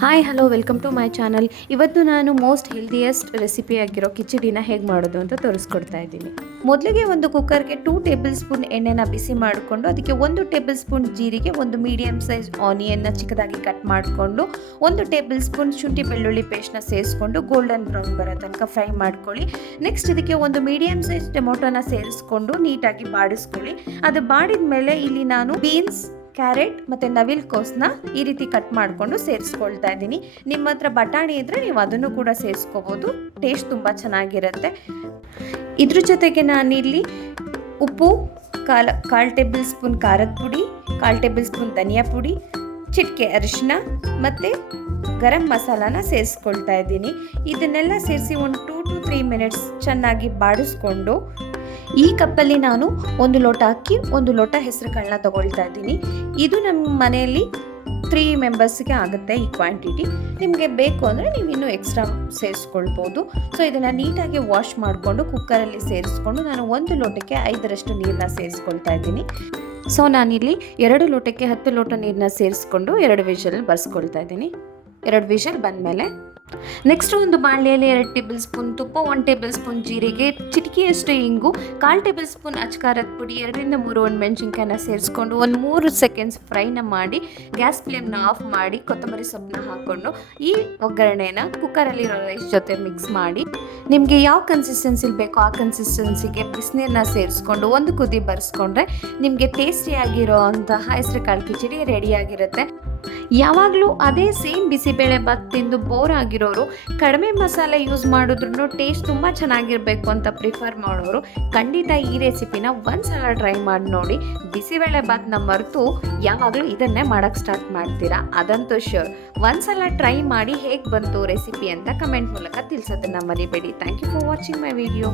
Hi hello welcome to my channel. ಇವತ್ತು ನಾನು most healthiest recipe ಆಗಿರೋ ಕಿಚಡಿನ ಹೇಗೆ ಮಾಡೋದು ಅಂತ ತೋರಿಸ್ಕೊಡ್ತಾ ಇದ್ದೀನಿ. ಮೊದಲಿಗೆ ಒಂದು ಕುಕ್ಕರ್ಗೆ 2 ಟೇಬಲ್ ಸ್ಪೂನ್ ಎಣ್ಣೆನ ಬಿಸಿ ಮಾಡಿಕೊಂಡು ಅದಕ್ಕೆ 1 ಟೇಬಲ್ ಸ್ಪೂನ್ ಜೀರಿಗೆ, ಒಂದು ಮೀಡಿಯಮ್ ಸೈಜ್ ಆನಿಯನ್ನ ಚಿಕ್ಕದಾಗಿ ಕಟ್ ಮಾಡಿಕೊಂಡು 1 ಟೇಬಲ್ ಸ್ಪೂನ್ ಶುಂಠಿ ಬೆಳ್ಳುಳ್ಳಿ ಪೇಸ್ಟ್ನ ಸೇರಿಸ್ಕೊಂಡು ಗೋಲ್ಡನ್ ಬ್ರೌನ್ ಬರೋ ತನಕ ಫ್ರೈ ಮಾಡ್ಕೊಳ್ಳಿ. ನೆಕ್ಸ್ಟ್ ಇದಕ್ಕೆ ಒಂದು ಮೀಡಿಯಮ್ ಸೈಜ್ ಟೊಮೊಟೊನ ಸೇರಿಸ್ಕೊಂಡು ನೀಟಾಗಿ ಬಾಡಿಸ್ಕೊಳ್ಳಿ. ಅದು ಬಾಡಿದ ಮೇಲೆ ಇಲ್ಲಿ ನಾನು ಬೀನ್ಸ್, ಕ್ಯಾರೆಟ್ ಮತ್ತು ನವಿಲ್ ಕೋಸನ್ನ ಈ ರೀತಿ ಕಟ್ ಮಾಡಿಕೊಂಡು ಸೇರಿಸ್ಕೊಳ್ತಾ ಇದ್ದೀನಿ. ನಿಮ್ಮ ಹತ್ರ ಬಟಾಣಿ ಇದ್ದರೆ ನೀವು ಅದನ್ನು ಕೂಡ ಸೇರಿಸ್ಕೋಬೋದು, ಟೇಸ್ಟ್ ತುಂಬ ಚೆನ್ನಾಗಿರುತ್ತೆ. ಇದ್ರ ಜೊತೆಗೆ ನಾನಿಲ್ಲಿ ಉಪ್ಪು, ಕಾಲು ಟೇಬಲ್ ಸ್ಪೂನ್ ಖಾರದ ಪುಡಿ, ಕಾಲು ಟೇಬಲ್ ಸ್ಪೂನ್ ಧನಿಯಾ ಪುಡಿ, ಚಿಟಿಕೆ ಅರಿಶಿನ ಮತ್ತು ಗರಂ ಮಸಾಲಾನ ಸೇರಿಸ್ಕೊಳ್ತಾ ಇದ್ದೀನಿ. ಇದನ್ನೆಲ್ಲ ಸೇರಿಸಿ ಒಂದು 2 to 3 ಮಿನಿಟ್ಸ್ ಚೆನ್ನಾಗಿ ಬಾಡಿಸ್ಕೊಂಡು ಈ ಕಪ್ಪಲ್ಲಿ ನಾನು 1 ಲೋಟ ಅಕ್ಕಿ, 1 ಲೋಟ ಹೆಸರು ಕಾಳನ್ನ ತೊಗೊಳ್ತಾ ಇದ್ದೀನಿ. ಇದು ನಮ್ಮ ಮನೆಯಲ್ಲಿ 3 ಮೆಂಬರ್ಸ್ಗೆ ಆಗುತ್ತೆ ಈ ಕ್ವಾಂಟಿಟಿ. ನಿಮಗೆ ಬೇಕು ಅಂದರೆ ನೀವು ಇನ್ನೂ ಎಕ್ಸ್ಟ್ರಾ ಸೇರಿಸ್ಕೊಳ್ಬೋದು. ಸೊ ಇದನ್ನು ನೀಟಾಗಿ ವಾಶ್ ಮಾಡಿಕೊಂಡು ಕುಕ್ಕರಲ್ಲಿ ಸೇರಿಸ್ಕೊಂಡು ನಾನು 1 ಲೋಟಕ್ಕೆ 5ರಷ್ಟು ನೀರನ್ನ ಸೇರಿಸ್ಕೊಳ್ತಾ ಇದ್ದೀನಿ. ಸೊ ನಾನಿಲ್ಲಿ 2 ಲೋಟಕ್ಕೆ 10 ಲೋಟ ನೀರನ್ನ ಸೇರಿಸ್ಕೊಂಡು 2 ವಿಷಲ್ ಬರ್ಸ್ಕೊಳ್ತಾ ಇದ್ದೀನಿ. 2 ವಿಷಲ್ ಬಂದಮೇಲೆ ನೆಕ್ಸ್ಟ್ ಒಂದು ಬಾಣಲೆಯಲ್ಲಿ 2 ಟೇಬಲ್ ಸ್ಪೂನ್ ತುಪ್ಪ, 1 ಟೇಬಲ್ ಸ್ಪೂನ್ ಜೀರಿಗೆ, ಚಿಟಿಕೆಯಷ್ಟು ಇಂಗು, ಕಾಲು ಟೇಬಲ್ ಸ್ಪೂನ್ ಅಚ್ಕಾರದ ಪುಡಿ, 2 ರಿಂದ 3 ಒಣಮೆಣಸಿನ್ಕಾಯಿನ ಸೇರಿಸ್ಕೊಂಡು ಒಂದು 3 ಸೆಕೆಂಡ್ಸ್ ಫ್ರೈನ ಮಾಡಿ ಗ್ಯಾಸ್ ಫ್ಲೇಮ್ನ ಆಫ್ ಮಾಡಿ ಕೊತ್ತಂಬರಿ ಸೊಪ್ಪನ್ನ ಹಾಕ್ಕೊಂಡು ಈ ಒಗ್ಗರಣೆನ ಕುಕ್ಕರಲ್ಲಿರೋ ರೈಸ್ ಜೊತೆ ಮಿಕ್ಸ್ ಮಾಡಿ ನಿಮಗೆ ಯಾವ ಕನ್ಸಿಸ್ಟೆನ್ಸಿಲಿ ಬೇಕೋ ಆ ಕನ್ಸಿಸ್ಟೆನ್ಸಿಗೆ ಬಿಸಿನೀರನ್ನ ಸೇರಿಸ್ಕೊಂಡು ಒಂದು ಕುದಿ ಬರೆಸ್ಕೊಂಡ್ರೆ ನಿಮಗೆ ಟೇಸ್ಟಿಯಾಗಿರೋ ಅಂತಹ ಹೆಸರುಕಾಳು ಕಿಚಡಿ ರೆಡಿಯಾಗಿರುತ್ತೆ. ಯಾವಾಗಲೂ ಅದೇ ಸೇಮ್ ಬಿಸಿಬೇಳೆ ಬಾತ್ ತಿಂದು ಬೋರ್ ಆಗಿರೋರು ಕಡಿಮೆ ಮಸಾಲೆ ಯೂಸ್ ಮಾಡಿದ್ರೂ ಟೇಸ್ಟ್ ತುಂಬ ಚೆನ್ನಾಗಿರಬೇಕು ಅಂತ ಪ್ರಿಫರ್ ಮಾಡೋರು ಖಂಡಿತ ಈ ರೆಸಿಪಿನ ಒಂದ್ಸಲ ಟ್ರೈ ಮಾಡಿ ನೋಡಿ. ಬಿಸಿಬೇಳೆ ಬಾತ್ನ ಮರೆತು ಯಾವಾಗಲೂ ಇದನ್ನೇ ಮಾಡೋಕ್ಕೆ ಸ್ಟಾರ್ಟ್ ಮಾಡ್ತೀರಾ, ಅದಂತೂ ಶ್ಯೂರ್. ಒಂದ್ಸಲ ಟ್ರೈ ಮಾಡಿ ಹೇಗೆ ಬಂತು ರೆಸಿಪಿ ಅಂತ ಕಮೆಂಟ್ ಮೂಲಕ ತಿಳಿಸೋದನ್ನು ಮರಿಬೇಡಿ. Thank you for watching my video.